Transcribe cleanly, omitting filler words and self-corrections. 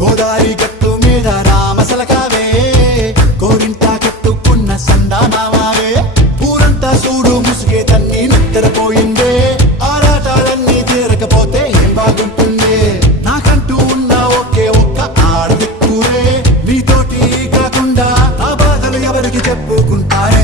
గోదారి గట్టు మీద రామసలకావే గోరింటా కట్టుకున్న సండానామావే ఊరంతా చూడు ముసుగే తన్ని నిద్రపోయిందే ఆరాటాలన్నీ తీరకపోతే ఏం బాగుంటుంది నాకంటూ ఉన్న ఒకే ఒక్క ఆడదిక్కురే నీతోటి కాకుండా నా బాధలు ఎవరికి చెప్పుకుంటారే